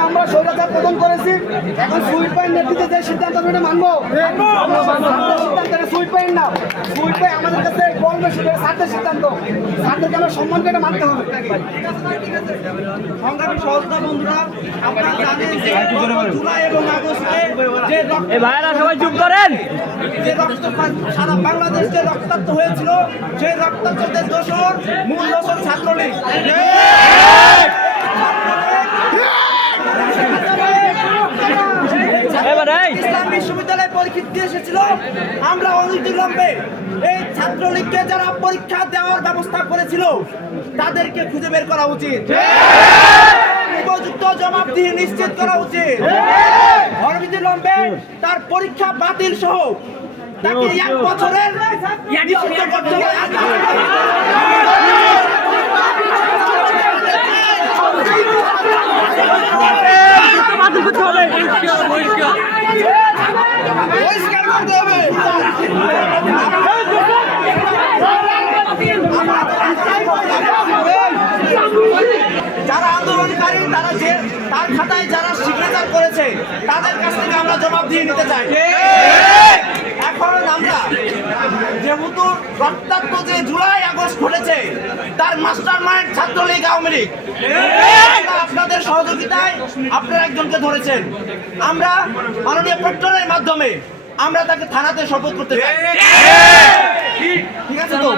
আমরা স্বৈরাচার প্রদান করেছি সুইট পাইয়ের নেতৃত্বে যে সিদ্ধান্ত এটা মানবো সুইট পাইয়ের না সুইট আমাদের কাছে বলবে সেটা সিদ্ধান্ত ছাত্রকে আমরা সম্মান করে মানতে জুলাই এবং আগস্টে রক্ত ভাইরা সবাই চুপ করেন। যে রক্ত সারা বাংলাদেশ যে রক্তাক্ত হয়েছিল সেই রক্তাক্তদের দোষর মূল দোষর ছাত্রলীগ। ইসলাম বিশ্ববিদ্যালয়ে পরীক্ষা দিয়ে এসেছিল। আমরা অনতিবিলম্বে এই ছাত্রলীগকে যারা পরীক্ষা দেওয়ার ব্যবস্থা করেছিল তাদেরকে খুঁজে বের করা উচিত। উপযুক্ত জবাবদিহি নিশ্চিত করা উচিত। অনতিবিলম্বে তার পরীক্ষা বাতিল সহ তাকে এক বছরের নিষিদ্ধ করতে হবে। পরিষ্কার করতে হবে যারা আন্দোলনকারী তারা যে তার খাতায় যারা সিগনেচার করেছে তাদের কাছ থেকে আমরা জবাব দিয়ে নিতে চাই। এখন আমরা যেহেতু রক্তাক্ত যে জুলাই আগস্ট ঘটেছে তার mastermind Chhatra League Awami League. আপনাদের সহযোগিতায় আপনারা একজনকে ধরেছেন। আমরা মাননীয় প্রক্টরের মাধ্যমে আমরা তাকে থানাতে শপথ করতে চাই। ঠিক আছে তো?